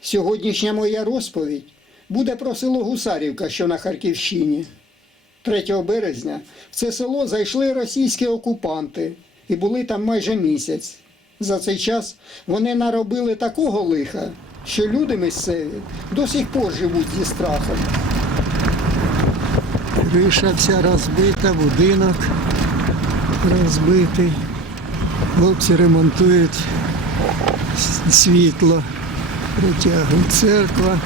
Сьогоднішня моя розповідь буде про село Гусарівка, що на Харківщині. 3 березня в це село зайшли російські окупанти і були там майже місяць. За цей час вони наробили такого лиха, що люди місцеві до сих пор живуть зі страхом. Криша вся розбита, будинок розбитий. Хлопці ремонтують світло, протягують церква.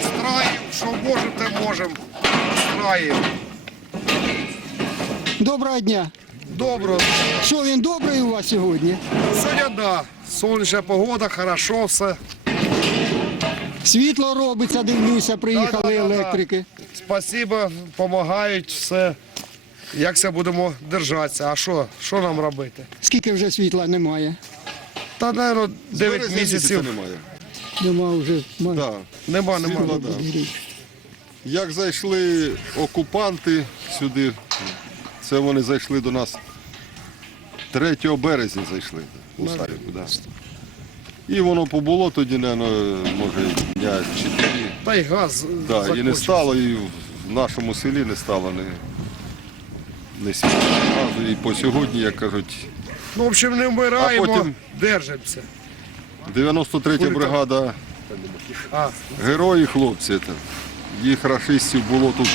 Страємо, що можемо, можете, можемо. Страємо. Доброго дня! Добро. Що він добрий у вас сьогодні? Сьогодні да. Сонячна погода, хорошо все. Світло робиться, дивлюся, приїхали Да-да-да-да. електрики. Спасибо, допомагають, все. Як це будемо держатися? А що? Що нам робити? Скільки вже світла немає? Та, мабуть, 9 Березня місяців. немає. Нема вже. ма- Да. Нема, нема. Світла, да. Як зайшли окупанти сюди, це вони зайшли до нас 3 березня зайшли у Сарівку. Да. І воно побуло тоді, наверно, може, дня 4. Та й газ. Да, і не закінчився. стало, і в нашому селі не стало ні, ні газу. І по сьогодні, як кажуть, Ну, в общем, не вмираємо, А потім- держимося. 93 бригада А, Герої хлопці, це. їх рашистів було тут.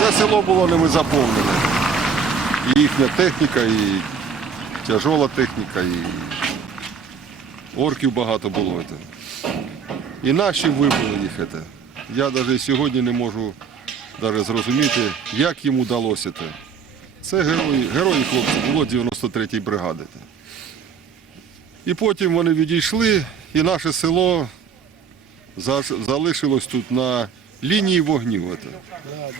Все село було ними заповнене. І їхня техніка, і тяжола техніка, і орків багато було. Це. І наші вибили їх. Це. Я навіть сьогодні не можу навіть зрозуміти, як їм удалося це. Це герої, герої хлопці було 93-ї бригади. І потім вони відійшли, і наше село залишилось тут на лінії вогню.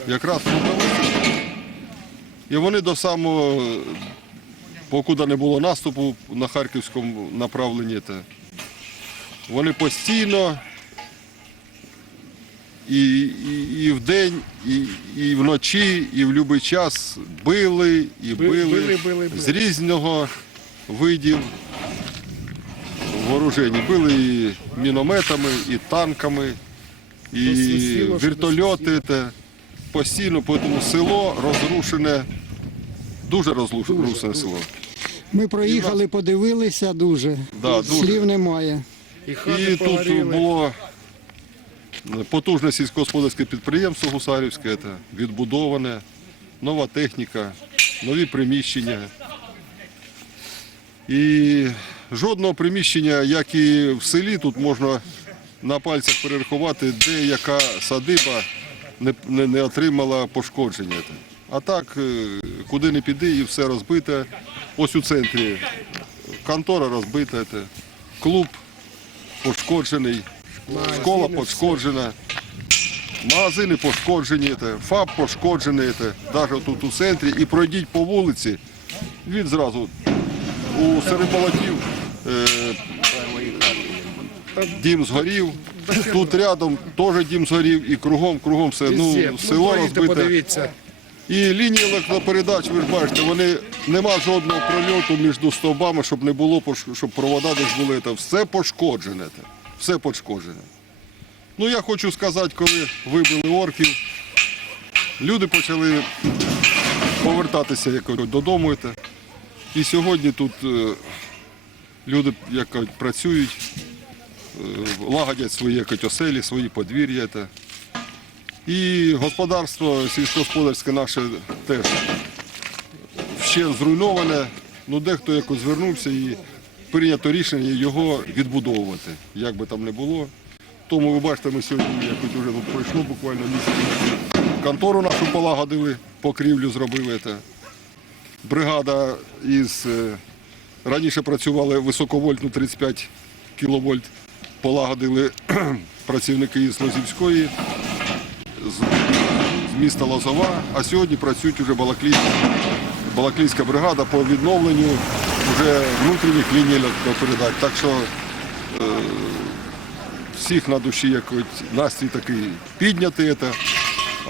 Якраз подалися. І вони до самого, покуди не було наступу на харківському направленні, вони постійно і, і, і вдень, і, і вночі, і в будь-який час били і били, били, били, били. з різного видів вооружені. Били і мінометами, і танками, і вертольоти. Те. Постійно, тому село розрушене, дуже розрушене село. Ми проїхали, подивилися дуже. Да, дуже. Слів немає. і І тут було потужне сільськогосподарське підприємство Гусарівське, це відбудоване, нова техніка, нові приміщення. І жодного приміщення, як і в селі, тут можна на пальцях перерахувати, де яка садиба не, не, не отримала пошкодження. А так, е, куди не піди, і все розбите. Ось у центрі контора розбита, клуб пошкоджений, школа пошкоджена, магазини пошкоджені, ФАП пошкоджений, навіть тут у центрі. І пройдіть по вулиці, він зразу у Сереболотів е, дім згорів, тут рядом теж дім згорів і кругом, кругом все. Ну, село розбите. І лінії електропередач, ви ж бачите, вони нема жодного прольоту між стовбами, щоб не було, щоб провода десь були. Все пошкоджене. Все пошкоджене. Ну я хочу сказати, коли вибили орків, люди почали повертатися якось додому. І сьогодні тут е, люди як працюють, е, лагодять свої якось, оселі, свої подвір'я. І господарство сільськогосподарське наше теж ще зруйноване. Ну, дехто якось звернувся і прийнято рішення його відбудовувати, як би там не було. Тому ви бачите, ми сьогодні якось вже тут пройшло буквально місяць. Контору нашу полагодили, покрівлю зробили. Це. Бригада із е, раніше працювали високовольтну 35 кВт, полагодили працівники із Лозівської з, з міста Лозова, а сьогодні працюють уже Балаклійська, Балаклійська бригада по відновленню вже внутрішніх ліній електропередач. Так що е, всіх на душі якось настрій такий піднятий. Це.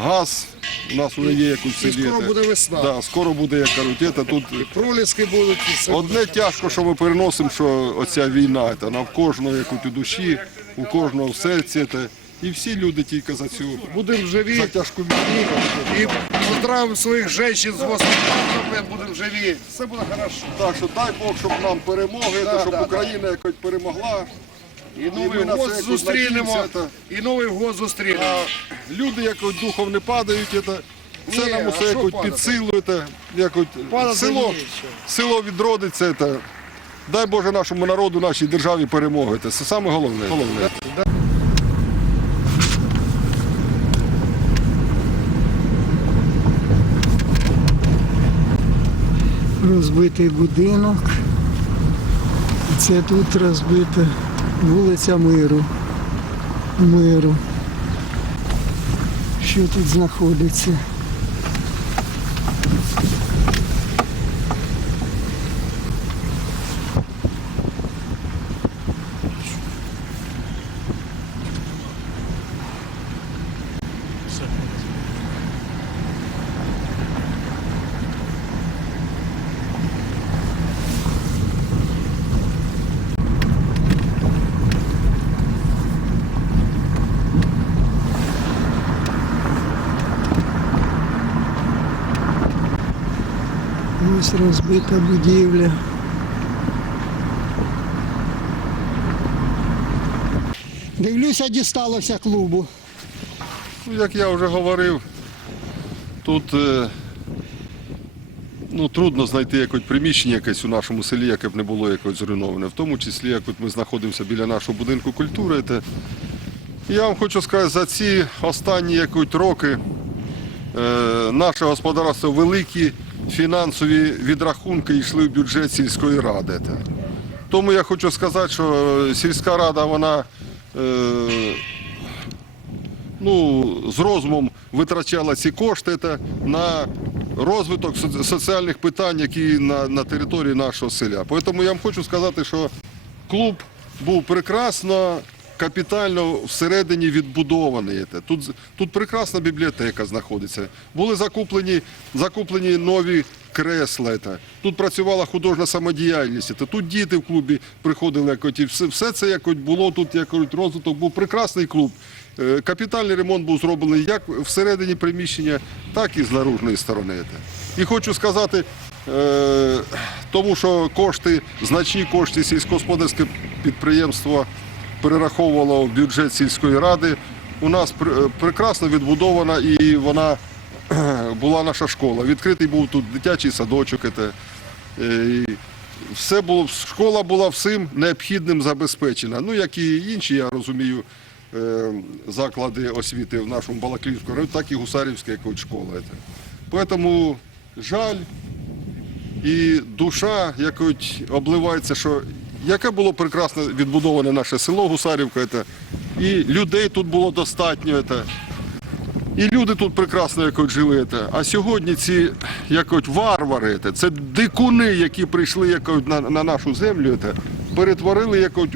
Газ У нас вже є якусь селі. скоро буде весна. Да, скоро буде, як кажуть, це тут. Проліски будуть. І все Одне тяжко, що ми переносимо, що оця війна, це на в кожного якось у душі, у кожного в серці. Це. І всі люди тільки за цю Будемо живі. за тяжку війну. І поздравимо своїх жінок з 8 будемо живі. Все буде хорошо. Так що дай Бог, щоб нам перемоги, Да, щоб да, Україна якось перемогла. І новий ми год зустрінемо. І новий год зустрінемо. А люди якось духом не падають, це, це Ні, нам усе якось падати? підсилує, це, якось село, село відродиться. Це. Дай Боже нашому народу, нашій державі перемоги. Це саме головне. головне. Розбитий будинок. Це тут розбита вулиця Миру. Миру. Що тут знаходиться? Ось розбита будівля. Дивлюся, дісталося клубу. Ну, як я вже говорив, тут е, ну, трудно знайти якось приміщення якесь у нашому селі, яке б не було якось зруйноване. В тому числі, як от ми знаходимося біля нашого будинку культури. Те, я вам хочу сказати, за ці останні якось роки е, наше господарство великі фінансові відрахунки йшли в бюджет сільської ради. Тому я хочу сказати, що сільська рада, вона е, ну, з розумом витрачала ці кошти на розвиток соціальних питань, які на, на території нашого селя. Тому я вам хочу сказати, що клуб був прекрасно, капітально всередині відбудований. Тут, тут прекрасна бібліотека знаходиться. Були закуплені, закуплені нові кресла. Тут працювала художня самодіяльність. Тут діти в клубі приходили. Якось, все, все це якось було тут, якось, розвиток був прекрасний клуб. Е, Капітальний ремонт був зроблений як всередині приміщення, так і з наружної сторони. І хочу сказати, е, тому що кошти, значні кошти сільськогосподарське підприємство перераховувало в бюджет сільської ради. У нас пр- прекрасно відбудована і вона була наша школа. Відкритий був тут дитячий садочок. е, все було, школа була всім необхідним забезпечена. Ну, як і інші, я розумію, е, заклади освіти в нашому Балаклівському районі, так і гусарівська якось школа. Тому жаль і душа якось обливається, що яке було прекрасно відбудоване наше село Гусарівка, це, і людей тут було достатньо. Це, і люди тут прекрасно якось жили. Це. А сьогодні ці якось варвари, це, це дикуни, які прийшли якось на, на нашу землю, це, перетворили якось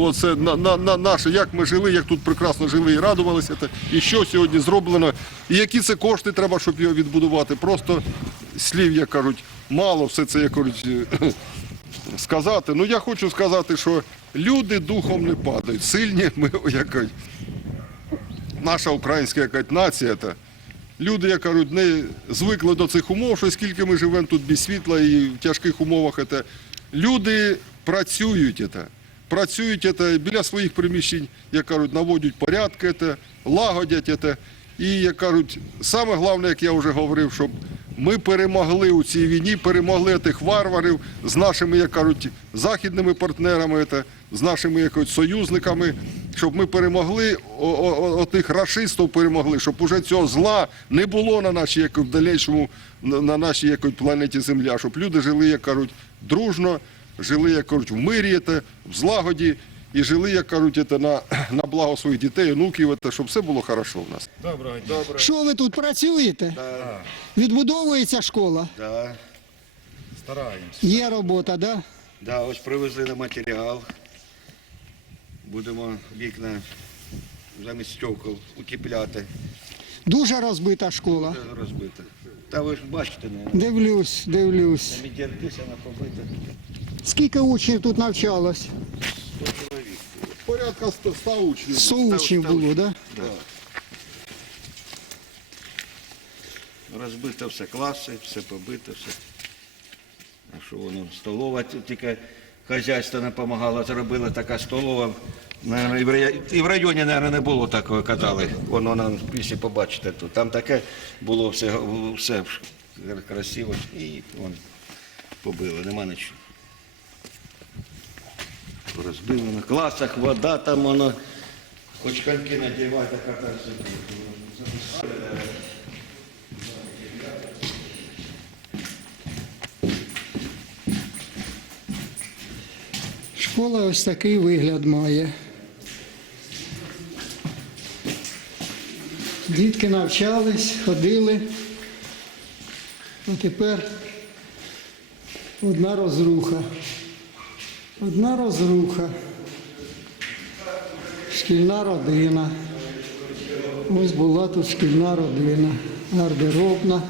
оце, на, на, на наше, як ми жили, як тут прекрасно жили і радувалися. Це, і що сьогодні зроблено, і які це кошти треба, щоб його відбудувати. Просто слів, як кажуть, мало все це як кажуть, сказати. Ну я хочу сказати, що люди духом не падають. Сильні ми якось наша українська якась нація. Та, люди, як кажуть, не звикли до цих умов, що скільки ми живемо тут без світла і в тяжких умовах. Це, люди працюють. Це, працюють це, біля своїх приміщень, як кажуть, наводять порядки, це, лагодять. Це. І, як кажуть, саме головне, як я вже говорив, щоб ми перемогли у цій війні, перемогли тих варварів з нашими, як кажуть, західними партнерами, з нашими якось, союзниками, щоб ми перемогли, о- о- о- тих рашистів перемогли, щоб уже цього зла не було на нашій як, в дальнішому, на, на нашій якось, планеті Земля, щоб люди жили, як кажуть, дружно, жили, як кажуть, в мирі, в злагоді. І жили, як кажуть, це, на, на благо своїх дітей, онуків, це, щоб все було хорошо в нас. Доброго дня. Що ви тут працюєте? Відбудовується школа? Да, Стараємося. Є робота, да? да, ось привезли на матеріал. Будемо вікна замість стекол утепляти. Дуже розбита школа. Дуже Розбита. Та ви ж бачите, не Дивлюсь, дивлюсь. мідяркися на побита. Скільки учнів тут навчалось? Порядка 100 100 учнів. 100 учнів було, так? Да? Розбито все класи, все побито, все. А що воно? Столова тільки хазяйство не допомагало, зробила така столова. І в районі, і в районі, мабуть, не було такого казали. Воно нам після побачите тут. Там таке було все, все красиво і вон, побили, нема нічого. Розбили на класах, вода там воно. Хоч коньки надівай, така там все. Школа ось такий вигляд має. Дітки навчались, ходили. А тепер одна розруха. Одна розруха. Шкільна родина. Ось була тут шкільна родина. Гардеробна.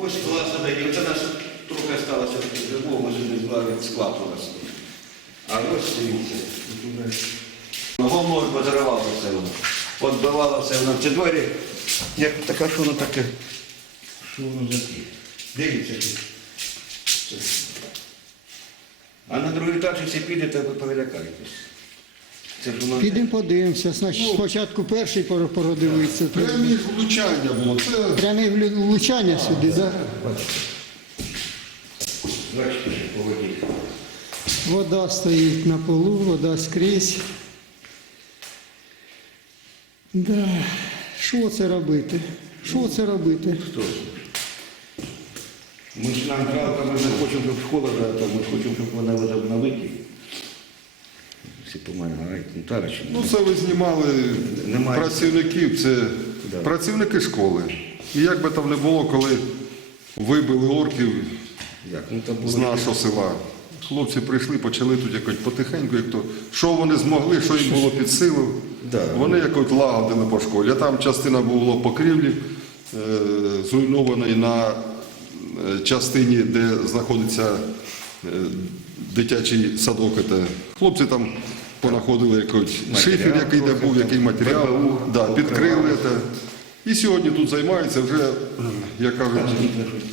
Ось класи дають. Це нас трохи сталося живого, вже не склад у нас. А ось дивіться. тут уже Головою все воно. Подбивало все воно в ці двері. Як така, що воно таке? Що воно ті? Дивіться. А на другий етаж, якщо підете, ви перелякаєтесь. Це. Підемо подивимося. Значить, спочатку перший пор- породивитися. Прямі влучання було. Це Пряме влучання сюди, так? Бачите, по воді. Вода стоїть на полу, вода скрізь. Да. Що це робити? Що це робити? Хто? Ми ж нам жалко, ми не хочемо, щоб школа, та ми хочемо, щоб вона возобновити. Всі допомагають. Ну, так, чи? Ну, це ви знімали Немає. працівників, це Да. працівники школи. І як би там не було, коли вибили орків Як? Ну, то було з нашого села. Хлопці прийшли, почали тут якось потихеньку, як то, що вони змогли, що їм було під силу. Да. Вони якось лагодили по школі. А там частина було покрівлі, е, зруйнованої на частині, де знаходиться е, дитячий садок. Хлопці там понаходили якийсь шифер, який де був, який матеріал, да, підкрили. Це. І сьогодні тут займаються вже, як кажуть,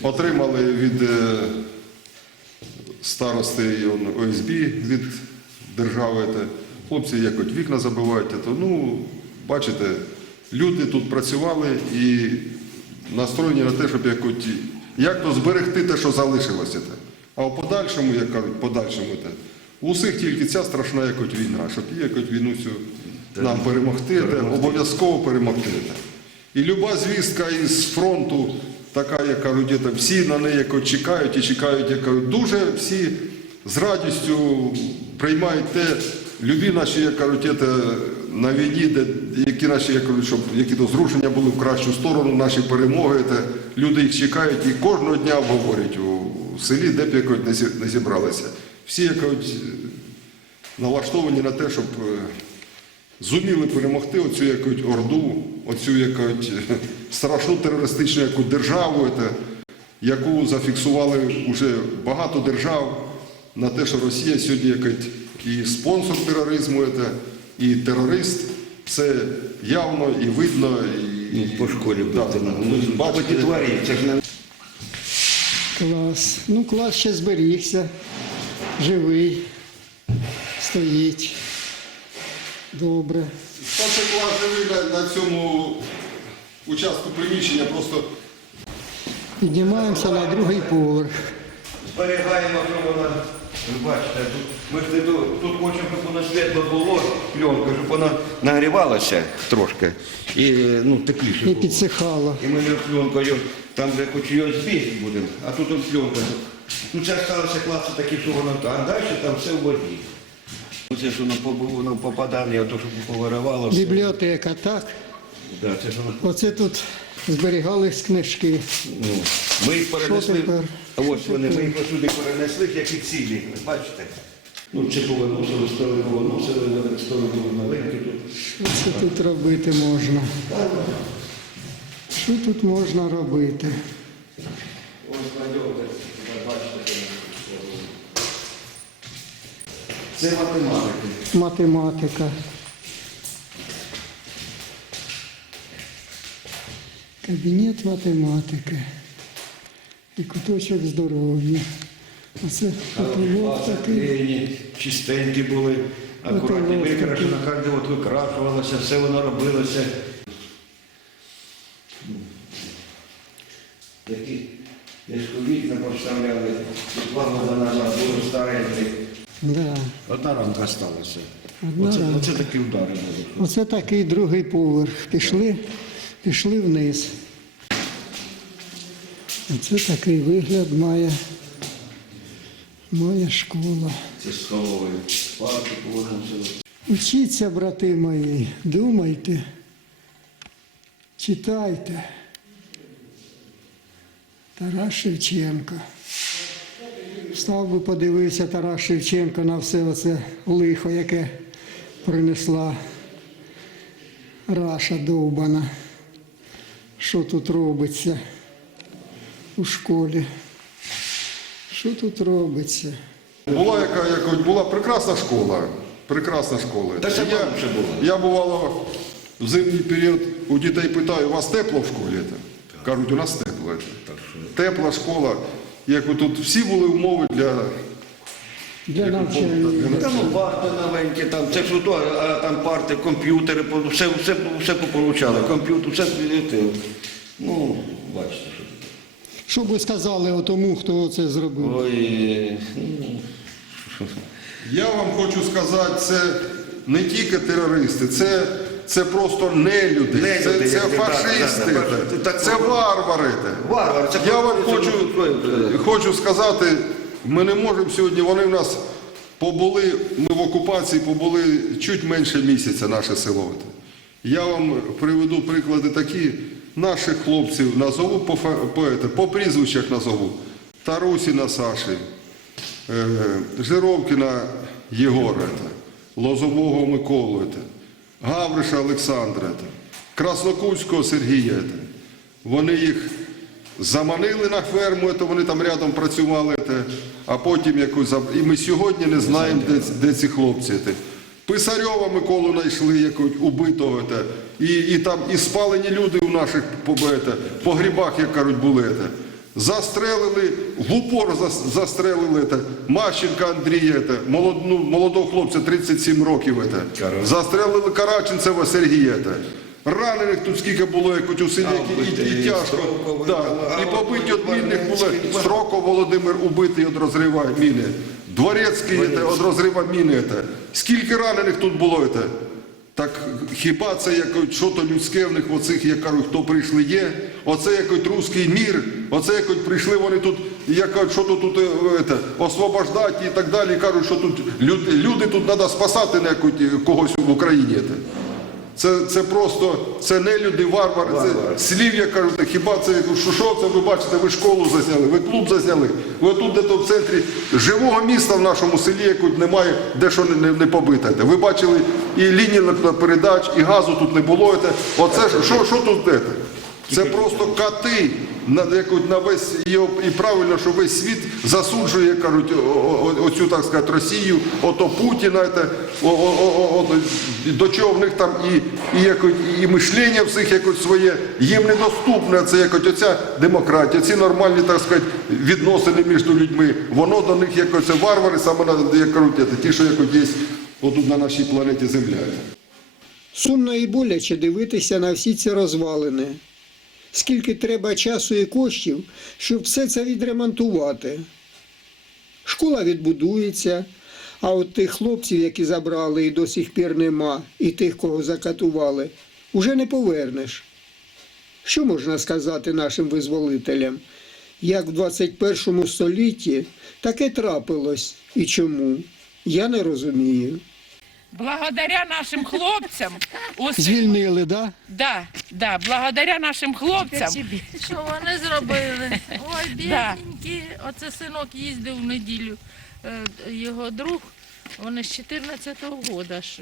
отримали від е, старости ОСБ від держави. Хлопці якось вікна забивають. То, ну, бачите, люди тут працювали і настроєні на те, щоб якось, як то зберегти те, що залишилося. Те. А в подальшому, як кажуть, подальшому те, у всіх тільки ця страшна якось війна, щоб її якось війну цю нам перемогти, те, обов'язково перемогти. Те. І люба звістка із фронту, така, як кажуть, де всі на неї якось чекають і чекають, як кажуть, дуже всі з радістю приймають те, любі наші, як кажуть, те, на війні, де, які наші, як кажуть, щоб які то зрушення були в кращу сторону, наші перемоги, те, люди їх чекають і кожного дня обговорюють у селі, де б якось не зі- не зібралися. Всі як кажуть, налаштовані на те, щоб е, зуміли перемогти оцю якусь орду, оцю якусь страшну терористичну яку державу, це, яку зафіксували вже багато держав на те, що Росія сьогодні якась і спонсор тероризму, це, і терорист. Це явно і видно. І, Ну, по школі Да, ну, Ну, бачите, Клас. Ну, клас ще зберігся. Живий. Стоїть. Добре. Перший клас живий на, на цьому участку приміщення просто Піднімаємося на другий поверх. зберігаємо, що вона. Ви бачите, ми ж не тут, тут хочемо, щоб воно світло було, пленка, щоб вона нагрівалася трошки. І ну, тепліше І було. підсихало. І ми пленкою, там де хоч її збити будемо, а тут он пленка. Ну це сталося класи такі, що воно, а далі там все в воді. Ну, Це ж воно воно попадання, то, що повиривало. все. Бібліотека, так? Да, це ж воно Оце тут зберігались книжки. Ну, ми їх перенесли. тепер? А Ось вони, ми їх сюди перенесли, як і цілі. Бачите? Ну, чи повиносили, столи повиносили, столи були маленькі тут. Що тут робити можна? Що тут можна робити? Ось пойдете, бачите. Це математики. Математика. Кабінет математики. І куточок здоров'я. Оце потолок такий. Чистенькі були, акуратні викрашено, кожне от викрашувалося, все воно робилося. Такі вікна поставляли, два роки назад були старенькі. Да. Одна рамка сталася. Одна Оце, оце такі удари були. Оце такий другий поверх. Пішли, пішли вниз. Оце такий вигляд має, має школа. Це столовою. Парки повернувся. Учіться, брати мої, думайте, читайте. Тарас Шевченко. Став би подивився Тарас Шевченко на все оце лихо, яке принесла Раша довбана. Що тут робиться у школі? Що тут робиться? Була яка, яка була прекрасна школа. Прекрасна школа. Та це я, ще була. я бувало в зимній період у дітей питаю, у вас тепло в школі? Кажуть, у нас тепло. Тепла школа. Як ви тут всі були умови для Для навчання. Там парти новенькі, там це ж а там парти, комп'ютери, все, все, все пополучали. Комп'ютер, все, ну, бачите, що. би сказали тому, хто це зробив? Ой, Я вам хочу сказати, це не тільки терористи, це, це просто нелюди, Нелюди, це, це ти, так, фашисти, так, так, так, це варвари. Варвари, це Я вам хочу, хочу сказати, ми не можемо сьогодні, вони в нас побули, ми в окупації побули чуть менше місяця, наше село. Я вам приведу приклади такі. Наших хлопців назову по, по, по прізвищах назову. Тарусіна Саші, е, Жировкіна Єгора, Лозового Миколу, Гавриша Олександра, Краснокутського Сергія. Вони їх заманили на ферму, ете, вони там рядом працювали, а потім якось І ми сьогодні не знаємо, де, де ці хлопці. Писарьова Миколу знайшли якось убитого. ете, І, і там і спалені люди у наших по, по грибах, як кажуть, були. ете. Застрелили, в упор застрелили ете, Мащенка Андрія, ете, молод, ну, молодого хлопця 37 років. Ете. Застрелили Караченцева Сергія. Ете. Ранених тут скільки було, як у селі, і, і, і тяжко. Да. І побиті від мінних були. Строков Володимир убитий від розрива міни. Дворецький від розрива міни. Скільки ранених тут було? Ете? Так хіба це якось що то людське в них оцих, як кажуть, хто прийшли є? Оце якось руський мір, оце якось прийшли вони тут, як що то тут ете, освобождати і так далі. Кажуть, що тут люди, люди тут треба спасати на якусь, е, когось в Україні. Ете. Це, це просто це не люди, варвари, це слів, як кажуть, хіба це що, що це ви бачите, ви школу зазняли, ви клуб зазняли. Ви тут де в центрі живого міста в нашому селі, яку немає, де що не, не, не побите. Ви бачили і лінії передач, і газу тут не було. Оце що, що тут де? Це просто кати на, на весь і, і правильно, що весь світ засуджує, кажуть, оцю так сказати Росію, ото Путіна, це, о, о, о, о, до чого в них там і, і, якось, і мишлення всіх якось своє, їм недоступне це якось оця демократія, ці нормальні, так сказати, відносини між людьми. Воно до них якось це варвари, саме на- як кажуть, це ті, що якось є отут на нашій планеті Земля. Сумно і боляче дивитися на всі ці розвалини. Скільки треба часу і коштів, щоб все це відремонтувати. Школа відбудується, а от тих хлопців, які забрали і до сих пір нема, і тих, кого закатували, уже не повернеш. Що можна сказати нашим визволителям? Як в 21 столітті таке трапилось і чому? Я не розумію. Благодаря нашим хлопцям, ус... Звільнили, да? да, да, благодаря нашим хлопцям, Що вони зробили? Ой, Да. бідненькі. Оце синок їздив в неділю. е, Його друг Вони з 14-го року ж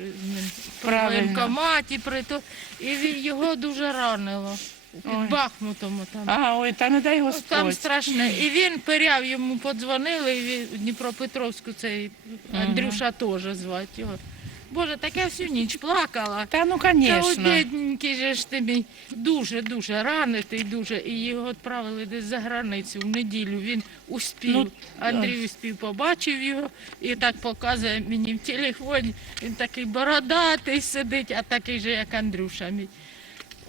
при Правильно. воєнкоматі, при то, і він, його дуже ранило. Під Ой. Бахмутом там. А, ой, та не дай Там Господь. страшне. І він пиряв, йому подзвонили, і він в Дніпропетровську цей Андрюша теж звати його. Боже, так я всю ніч плакала. Та ну, Та звісно. бідненький же ж ти мій дуже-дуже ранитий, дуже. І його відправили десь за границю в неділю. Він успів. Ну, Андрій успів, побачив його і так показує мені в телефоні. Він такий бородатий сидить, а такий же, як Андрюша мій.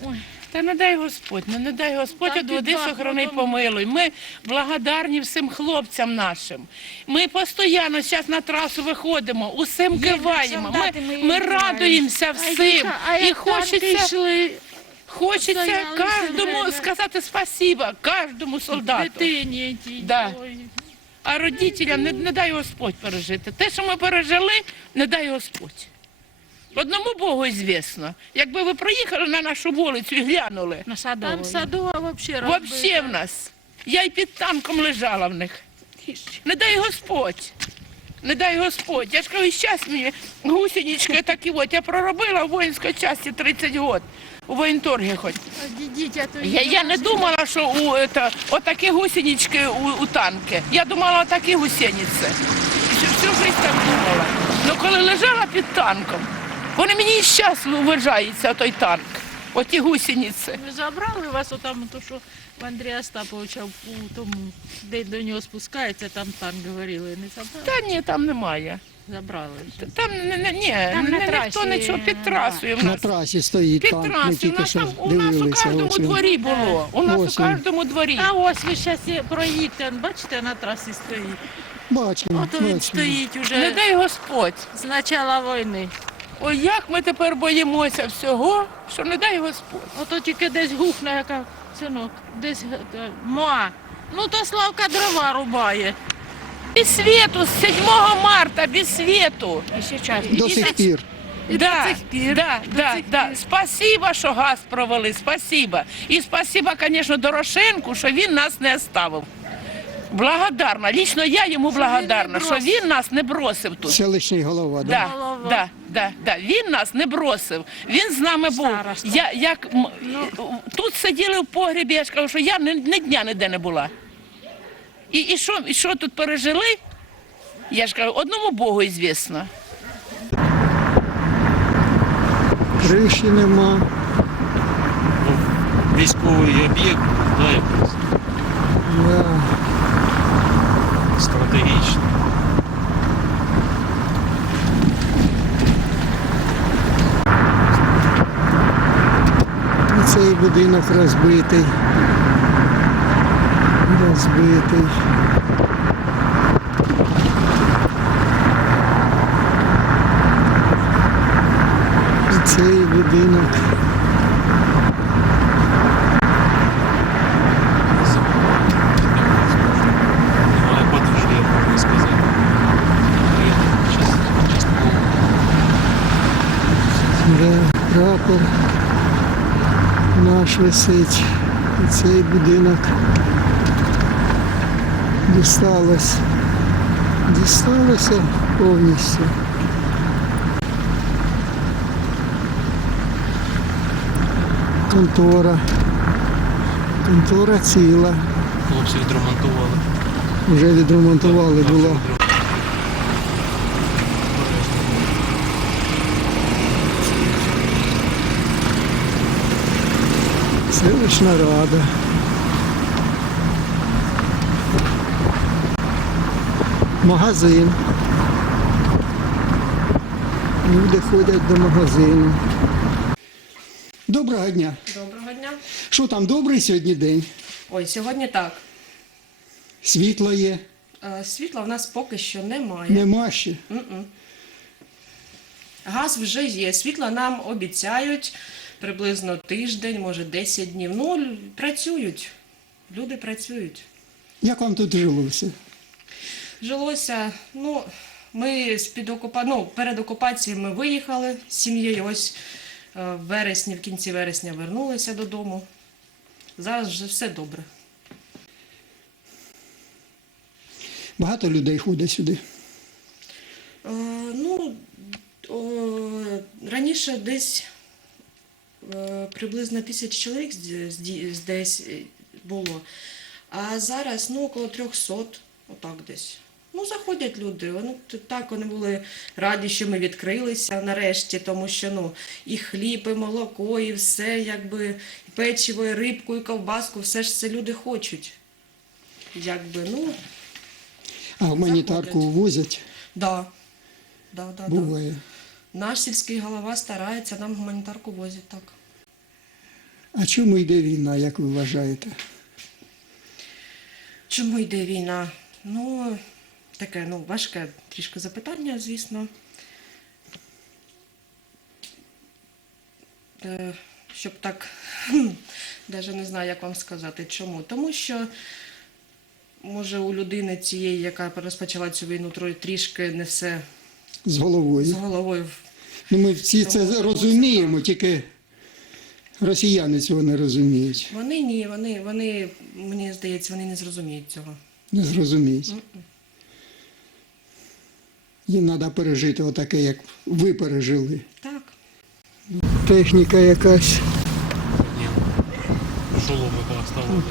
Ой, Та не дай Господь, ну не дай Господь, Так, від води сохрани помилуй. Ми благодарні всім хлопцям нашим. Ми постійно зараз на трасу виходимо, усім киваємо. ми Ми, радуємося всім. а І хочеться, йшли хочеться кожному сказати спасіба, кожному солдату. Да. А родителям не, не дай Господь пережити. Те, що ми пережили, не дай Господь. Одному Богу звісно. Якби ви проїхали на нашу вулицю і глянули, На садовій. Там садова взагалі Вообще в нас. Я й під танком лежала в них. Не дай Господь. Не дай Господь. Я ж кажу, і щас мені гусенички такі от. Я проробила в воїнській часті 30 років. У воєнторгі хоч. Я, я не думала, що у это, отакі гусенички у, у танки. Я думала, отакі гусениці. Всю життя так думала. Ну коли лежала під танком, вони мені і зараз вважаються, той танк. Оті гусениці. Ви забрали вас отам, то що в Андрія Остаповича у тому, де до нього спускається, там танк говорили, не забрали? Та ні, там немає. Забрали. Там не, не, ні, Там на не, ніхто трасі, нічого під трасою в На нас. трасі стоїть Під танк, ми трасою. У тільки нас, що там, у нас у дивилися. кожному ось він. дворі було. У нас Ось у він. кожному дворі. А ось ви зараз проїдьте, бачите, на трасі стоїть. Бачимо, От він бачимо. стоїть Не уже дай Господь. з початку війни. Ой, як ми тепер боїмося всього, що не дай Господь. Ото тільки десь гухне, яка синок, десь е, ма. Ну то Славка дрова рубає. Без світу, з 7 марта, без світу. І ще час. До сих пір. да, Да, да, да. Спасибо, що газ провели, спасибо. І спасибо, звісно, Дорошенку, що він нас не оставив. Благодарна. Лічно я йому благодарна, що він нас не бросив тут. Селищний голова, да? Да, Голова. да, да, да. Він нас не бросив. Він з нами був. Староста. Я, як, м- Тут сиділи в погрібі, я ж кажу, що я ні, ні дня ніде не була. І, і, що, і що тут пережили? Я ж кажу, одному Богу звісно. Криші нема. військовий об'єкт, да, якийсь Да. Стратегічний. І цей будинок розбитий. Розбитий. Цей будинок. Немає подвір'я, можна сказати. Част- частково. Да, наш висить. І цей будинок дісталось. Дісталося повністю. Контора. Контора ціла. Хлопці відремонтували. Вже відремонтували була. Селищна рада. Магазин. Люди ходять до магазину. Доброго дня. Доброго дня. Що там добрий сьогодні день? Ой, сьогодні так. Світло є, Е, Світла в нас поки що немає. нема ще. М-м. Газ вже є. Світла нам обіцяють приблизно тиждень, може 10 днів. Ну, працюють. Люди працюють. Як вам тут жилося? Жилося, ну, ми з-під окупа... ну, перед окупацією ми виїхали з сім'єю. Ось е, в вересні, в кінці вересня вернулися додому. Зараз вже все добре. Багато людей ходить сюди. Е, ну, Раніше десь приблизно тисяч чоловік десь е, було, а зараз ну, около 300, отак десь. Ну, заходять люди. Вони так вони були раді, що ми відкрилися нарешті, тому що ну, і хліб, і молоко, і все, якби, і печиво, і рибку, і ковбаску, все ж це люди хочуть. Якби, ну, А гуманітарку Заходять. возять, да. Да, да, да. Наш сільський голова старається, нам гуманітарку возять так. А чому йде війна, як ви вважаєте? Чому йде війна? Ну, таке, ну, важке трішки запитання, звісно. Е, щоб так, навіть не знаю, як вам сказати, чому. Тому що, може, у людини цієї, яка розпочала цю війну, трішки не все З з головою. головою. Ну, ми всі Тому це розуміємо, тільки росіяни цього не розуміють, Вони ні, вони, вони, мені здається, вони не зрозуміють цього. не зрозуміють. Їм треба пережити отаке, як ви пережили. Так. Техніка якась Ні. Шоломи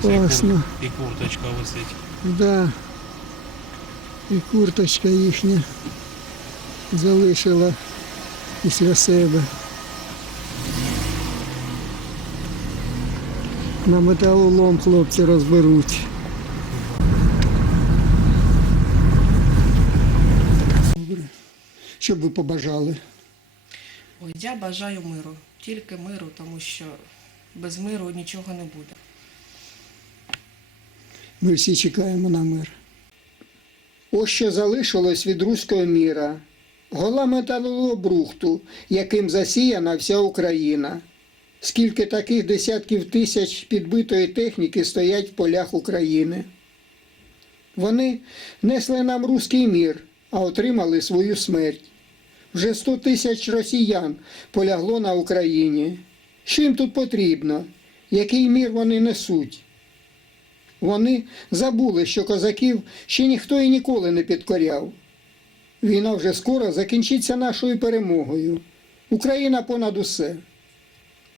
Опасно. і курточка висить. Да. І курточка їхня залишила після себе. На металолом хлопці розберуть. Добре. Що б ви побажали? Ой, я бажаю миру, тільки миру, тому що без миру нічого не буде. Ми всі чекаємо на мир. Ось що залишилось від руського міра. Гола металового брухту, яким засіяна вся Україна. Скільки таких десятків тисяч підбитої техніки стоять в полях України. Вони несли нам руський мір, а отримали свою смерть. Вже сто тисяч росіян полягло на Україні. Що їм тут потрібно? Який мір вони несуть? Вони забули, що козаків ще ніхто і ніколи не підкоряв. Війна вже скоро закінчиться нашою перемогою. Україна понад усе.